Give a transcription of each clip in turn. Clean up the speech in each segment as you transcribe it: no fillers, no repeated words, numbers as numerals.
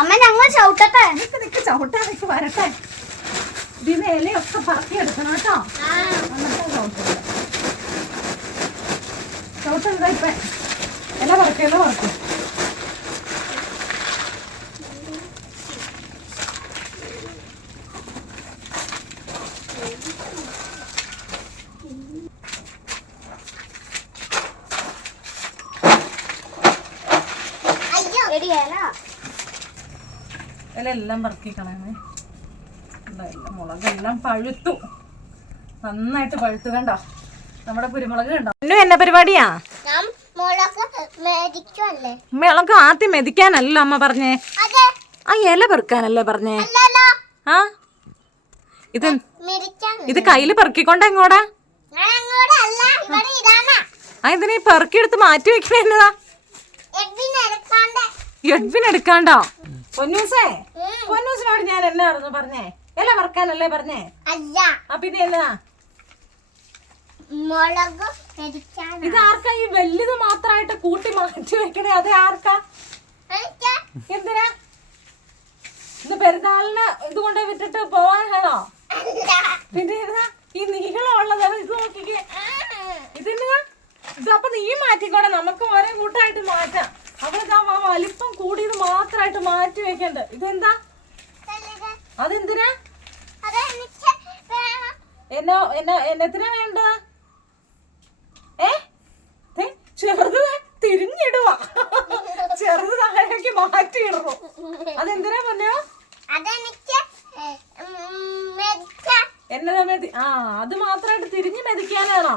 അമ്മ ഞങ്ങൾ ചവിട്ടട്ടെ. നിക്ക് ചവിട്ടാ, നിക്ക് വരട്ടെ. ഇതിന് ഇലയൊക്കെ പറക്കിയെടുക്കണം കേട്ടോ. ചവിട്ടെന്താ ഇപ്പൊ ഇല പറക്കിയല്ലോ പറക്കും. ഇലെല്ലാം പറക്കി കളയണേ. മുളകെല്ലാം പഴുത്തു, നന്നായിട്ട് പഴുത്തു. കണ്ടോ നമ്മുടെ കുരുമുളക് കണ്ടോ. ഇന്നും എന്നെ പരിപാടിയാ? മുളക് ആദ്യം മെതിക്കാനല്ലോ അമ്മ പറഞ്ഞേ, ആ ഇല പെറുക്കാനല്ലേ പറഞ്ഞേ. ആ ഇത് കയ്യില് പെറുക്കിക്കൊണ്ട എങ്ങോടാ? ആ ഇതിനെ പെറുക്കിയെടുത്ത് മാറ്റി വെക്കണേ. എന്നതാ എഡ്വിൻ എടുക്കാണ്ടോ? പൊന്നൂസിനോട് ഞാൻ എന്നായിരുന്നു പറഞ്ഞേ? ഇല പെറുക്കാനല്ലേ പറഞ്ഞേ? ആ പിന്നെ എന്നതാ? ഇതാർക്കാ ഈ വലുത് മാത്രമായിട്ട് കൂട്ടി മാറ്റി വെക്കണേ? അതെ ആർക്കാ? എന്തിനാ? ഇന്ന് പെരുന്നാളിന് ഇത് കൊണ്ടേ വിട്ടിട്ട് പോവാനാണോ? പിന്നെ ഈ നീളമുള്ളത് ഇത് നോക്കിക്കേ. ഇതെന്നാ ഇത്? അപ്പൊ നീ മാറ്റിക്കോടെ, നമുക്ക് ഓരോ കൂട്ടായിട്ട് മാറ്റാം. അവൾക്ക് ആ വലിപ്പം കൂടിയത് മാത്രമായിട്ട് മാറ്റി വെക്കണ്ട. ഇതെന്താ? അതെന്തിനാ? എന്നത്തിനാ വേണ്ട? ചെറുത് തിരിഞ്ഞിടുക, ചെറുത് താഴേക്ക് മാറ്റിയിടുന്നു. അതെന്തിനാ പറഞ്ഞോ? എന്നതാ മെതി? ആ അത് മാത്രമായിട്ട് തിരിഞ്ഞു മെതിക്കാനാണോ?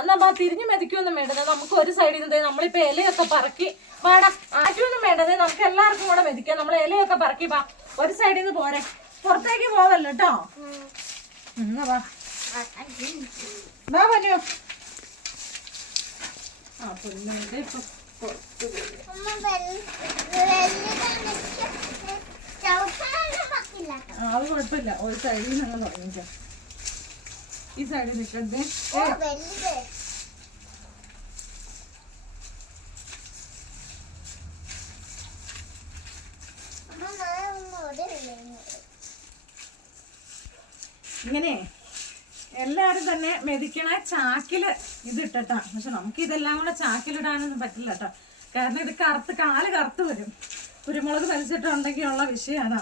എന്നാ തിരിഞ്ഞു മെതിക്കൊന്നും വേണ്ടത്. നമുക്ക് ഒരു സൈഡിൽ നിന്ന് നമ്മളിപ്പോ ഇലയൊക്കെ പറക്കി പാടാ, ആറ്റൊന്നും വേണ്ടത്. നമുക്ക് എല്ലാവർക്കും കൂടെ മെതിക്കാം. നമ്മൾ ഇലയൊക്കെ പറക്കി പാ. ഒരു സൈഡിൽ നിന്ന് പോരെ, പുറത്തേക്ക് പോവല്ലോ കേട്ടോ. പറ്റോ? ആ പിന്നെ ഇപ്പൊ അത് കുഴപ്പമില്ല. ഒരു സൈഡിൽ നിങ്ങൾ തുടങ്ങിക്കാം. ഈ സൈഡിൽ നിൽക്കട്ടെ. ഇങ്ങനെ എല്ലാരും തന്നെ മെതിക്കണ ചാക്കില് ഇതിട്ടാ. പക്ഷെ നമുക്ക് ഇതെല്ലാം കൂടെ ചാക്കിലിടാനൊന്നും പറ്റില്ല കേട്ടോ. കാരണം ഇത് കാല് കറുത്ത് വരും. കുരുമുളക് വലിച്ചിട്ടുണ്ടെങ്കിലുള്ള വിഷയമാണ്.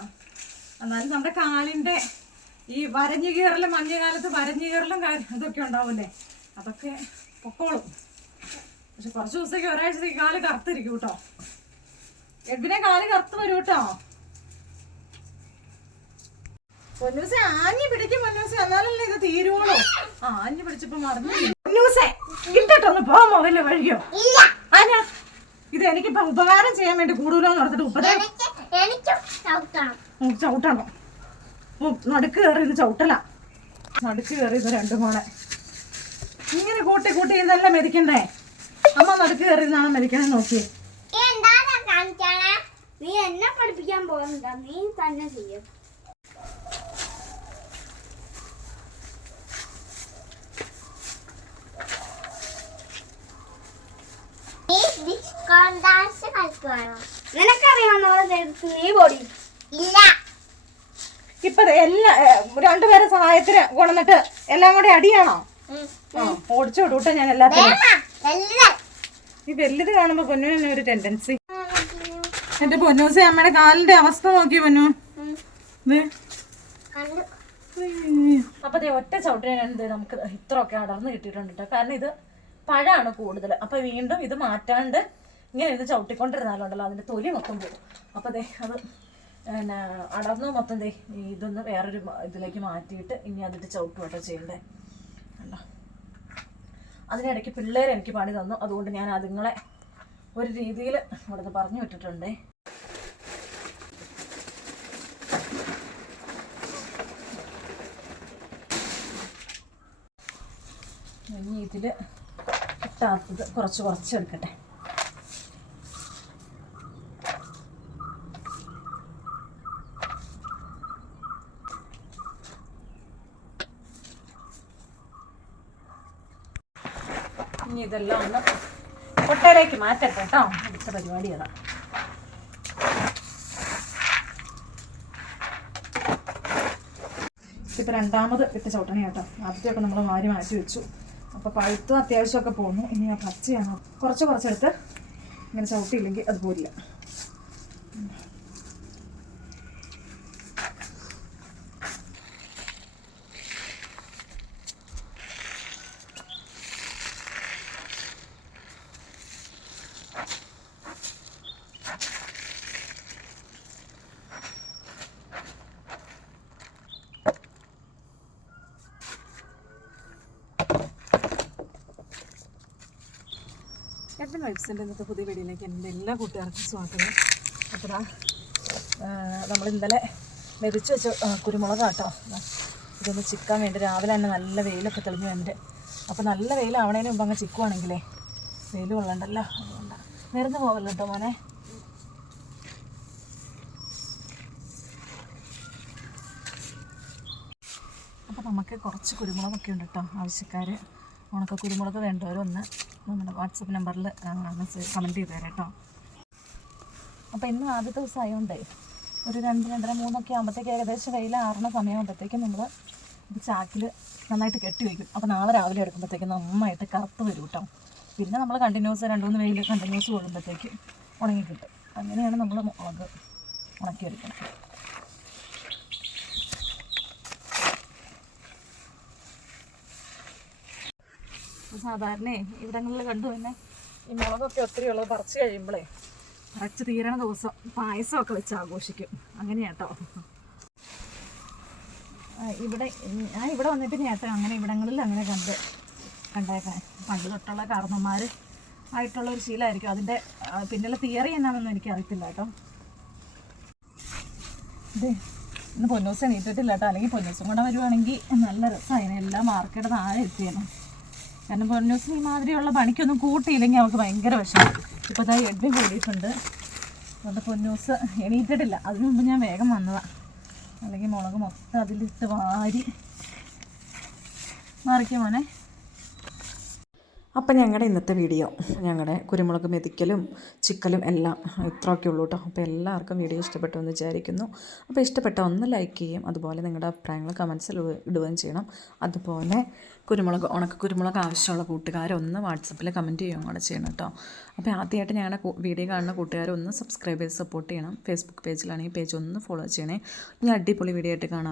എന്നാലും നമ്മുടെ കാലിന്റെ ഈ വരഞ്ഞു കീറലും, മഞ്ഞുകാലത്ത് വരഞ്ഞു കീറലും ഇതൊക്കെ ഉണ്ടാവൂലേ, അതൊക്കെ പൊക്കോളും. പക്ഷെ കുറച്ച് ദിവസത്തേക്ക് ഒരാഴ്ചത്തേക്ക് കാല് കറുത്തിരിക്കും കേട്ടോ. എഡ്വിനെ കാല് കറുത്ത് വരും കേട്ടോ. പൊന്നൂസെ ആഞ്ഞു പിടിക്കും പൊന്നൂസെ, എന്നാലല്ലേ ഇത് തീരുവോളൂ. ആ ആഞ്ഞു പിടിച്ചപ്പോ മറന്നു. പൊന്നൂസെ ഇട്ടിട്ടൊന്ന് പോമോ വല്ല വഴിയോ? ആഞ്ഞ ഇത് എനിക്കിപ്പോ ഉപകാരം ചെയ്യാൻ വേണ്ടി കൂടുതലോന്ന് ഓർത്തിട്ട് ഉപകാരം ചവിട്ടണോ? നടുക്ക് കയറി ഇത് ചവിട്ടല. നടുക്ക് കയറി ഇത് രണ്ടും കൂടെ ഇങ്ങനെ കൂട്ടി കൂട്ടി ഇതെല്ലാം മെതിക്കണ്ടേ? അമ്മ നടുക്ക് കയറി ഇതാണ് മെതിക്കണേ. നോക്കി നീ എന്നെ പഠിപ്പിക്കാൻ പോകുന്നുണ്ടോ? നീ തന്നെ ചെയ്യും. ഇപ്പൊ രണ്ടുപേരെ സഹായത്തിന് കൊണ്ടുവന്നിട്ട് എല്ലാം കൂടെ അടിയാണോ? ഓടിച്ചു വിടൂട്ടെ ഞാൻ എല്ലാത്തിനും. ഈ വലുത് കാണുമ്പോ പൊന്നൂന് ഒരു ടെൻഡൻസി. എന്റെ പൊന്നൂസെ അമ്മയുടെ കാലിന്റെ അവസ്ഥ നോക്കി പൊന്നു. അപ്പൊ ഒറ്റ ചവിട്ടിന് നമുക്ക് ഇത്രയൊക്കെ അടർന്ന് കിട്ടിയിട്ടുണ്ട് കേട്ടോ. കാരണം ഇത് പഴമാണ് കൂടുതൽ. അപ്പൊ വീണ്ടും ഇത് മാറ്റാണ്ട് ഇങ്ങനെ ഇത് ചവിട്ടിക്കൊണ്ടിരുന്നാലുണ്ടല്ലോ അതിന്റെ തൊലി മൊത്തം പോകും. അപ്പൊ അത് പിന്നെ അടർന്നു മൊത്തം ഇതൊന്ന് വേറൊരു ഇതിലേക്ക് മാറ്റിയിട്ട് ഇനി അതിട്ട് ചവിട്ടുവട്ടോ ചെയ്യണ്ടേ. കണ്ടോ, അതിനിടയ്ക്ക് പിള്ളേരെ എനിക്ക് പണി തന്നു. അതുകൊണ്ട് ഞാൻ അതുങ്ങളെ ഒരു രീതിയിൽ ഇവിടെ നിന്ന് പറഞ്ഞു വിട്ടിട്ടുണ്ടേ. ഇനി ഇതില് കിട്ടാത്തത് കുറച്ചെടുക്കട്ടെ. ഇനി ഇതെല്ലാം ഒന്ന് കൊട്ടയിലേക്ക് മാറ്റട്ടെ കേട്ടോ. അടുത്ത പരിപാടി അതാ. ഇപ്പോൾ രണ്ടാമത് ഇട്ട് ചവിട്ടണേ കേട്ടോ. ആദ്യത്തെയൊക്കെ നമ്മൾ വാരി മാറ്റി വെച്ചു. അപ്പോൾ പഴുത്തും അത്യാവശ്യമൊക്കെ പോന്നു. ഇനി ആ പച്ചയാണ് കുറച്ചെടുത്ത് ഇങ്ങനെ ചവിട്ടിയില്ലെങ്കിൽ അത് പോരില്ല. എഡ്വിൻ വൈബ്സിൻ്റെ ഇന്നത്തെ പുതിയ വീഡിയോയിലേക്ക് എൻ്റെ എല്ലാ കൂട്ടുകാർക്കും സ്വാഗതം. അപ്പോൾ നമ്മൾ ഇന്നലെ മെതിച്ച് വെച്ച കുരുമുളക് കേട്ടോ. ഇതൊന്ന് ചിക്കാൻ വേണ്ടി രാവിലെ തന്നെ നല്ല വെയിലൊക്കെ തെളിഞ്ഞു എൻ്റെ. അപ്പോൾ നല്ല വെയിലാവണേന് മുമ്പ് അങ്ങ് ചിക്കുവാണെങ്കിലേ വെയിൽ കൊള്ളണ്ടല്ലോ. അതുകൊണ്ടാണ് നിരന്ന് പോകല്ലോ കേട്ടോ മോനെ. അപ്പോൾ നമുക്ക് കുറച്ച് കുരുമുളകൊക്കെ ഉണ്ട് കേട്ടോ. ആവശ്യക്കാർ ഉണക്ക കുരുമുളക് വേണ്ടവരൊന്ന് നമ്മുടെ വാട്സപ്പ് നമ്പറിൽ കമൻറ്റ് ചെയ്ത് തരാം കേട്ടോ. അപ്പോൾ ഇന്ന് ആദ്യത്തെ ദിവസം ആയതുകൊണ്ടേ ഒരു 2-2:30 3 ആകുമ്പോഴത്തേക്ക് ഏകദേശം വെയിലാറുന്ന സമയമാകുമ്പോഴത്തേക്കും നമ്മൾ ഇത് ചാക്കിൽ നന്നായിട്ട് കെട്ടി വയ്ക്കും. അപ്പോൾ നാളെ രാവിലെ എടുക്കുമ്പോഴത്തേക്കും നന്നായിട്ട് കറുത്ത് വരും കേട്ടോ. പിന്നെ നമ്മൾ കണ്ടിന്യൂസ് 2-3 വെയിൽ കണ്ടിന്യൂസ് കൊള്ളുമ്പോഴത്തേക്കും ഉണങ്ങി കിട്ടും. അങ്ങനെയാണ് നമ്മൾ മുളക് ഉണക്കിയെടുക്കുന്നത്. സാധാരണ ഇവിടങ്ങളിൽ കണ്ടു തന്നെ ഈ മുളകൊക്കെ ഒത്തിരി ഉള്ളത് പറിച്ച് കഴിയുമ്പോഴേ പറിച്ച് തീരണ ദിവസം പായസമൊക്കെ വെച്ച് ആഘോഷിക്കും. അങ്ങനെയാട്ടോ. ഇവിടെ വന്നിട്ട് ചേട്ടാ അങ്ങനെ ഇവിടങ്ങളിൽ അങ്ങനെ കണ്ടേക്കാൻ പണ്ട് തൊട്ടുള്ള കാരണന്മാർ ആയിട്ടുള്ള ഒരു ശീലമായിരിക്കും. അതിൻ്റെ പിന്നിലെ തിയറി എന്നാണെന്നൊന്നും എനിക്കറിയത്തില്ല കേട്ടോ. ഇതേ ഇന്ന് പൊന്നൂസ് എണീറ്റിട്ടില്ല കേട്ടോ. അല്ലെങ്കിൽ പൊന്നൂസും കൂടെ വരുവാണെങ്കിൽ നല്ല രസമായിരുന്നു. എല്ലാം മാർക്കറ്റ് താഴെ എത്തിയാണ്. കാരണം പൊന്നൂസിന് ഈ മാതിരിയുള്ള പണിക്കൊന്നും കൂട്ടിയില്ലെങ്കിൽ അവൾക്ക് ഭയങ്കര വിഷമം. ഇപ്പോൾ ഇതാ എഡ്വിൻ കൂടിയിട്ടുണ്ട്. അതുകൊണ്ട് പൊന്നൂസ് എണീറ്റിട്ടില്ല. അതിനു മുമ്പ് ഞാൻ വേഗം വന്നതാണ്. അല്ലെങ്കിൽ മുളക് മൊത്തം അതിലിട്ട് മാറിക്കും മോനെ. അപ്പം ഞങ്ങളുടെ ഇന്നത്തെ വീഡിയോ ഞങ്ങളുടെ കുരുമുളക് മെതിക്കലും ചിക്കലും എല്ലാം ഇത്രയൊക്കെ ഉള്ളൂ കേട്ടോ. അപ്പോൾ എല്ലാവർക്കും വീഡിയോ ഇഷ്ടപ്പെട്ടു എന്ന് വിചാരിക്കുന്നു. അപ്പോൾ ഇഷ്ടപ്പെട്ട ഒന്ന് ലൈക്ക് ചെയ്യും, അതുപോലെ നിങ്ങളുടെ അഭിപ്രായങ്ങൾ കമൻസിൽ ഇടുകയും ചെയ്യണം. അതുപോലെ ഉണക്ക കുരുമുളക് ആവശ്യമുള്ള കൂട്ടുകാരൊന്ന് വാട്സപ്പിൽ കമൻറ്റ് ചെയ്യുകയും കൂടെ ചെയ്യണം കേട്ടോ. അപ്പോൾ ആദ്യമായിട്ട് ഞങ്ങളുടെ വീഡിയോ കാണുന്ന കൂട്ടുകാരൊന്ന് സബ്സ്ക്രൈബ് ചെയ്ത് സപ്പോർട്ട് ചെയ്യണം. ഫേസ്ബുക്ക് പേജിലാണെങ്കിൽ പേജ് ഒന്ന് ഫോളോ ചെയ്യണേ. ഇനി അടിപൊളി വീഡിയോ ആയിട്ട് കാണാം.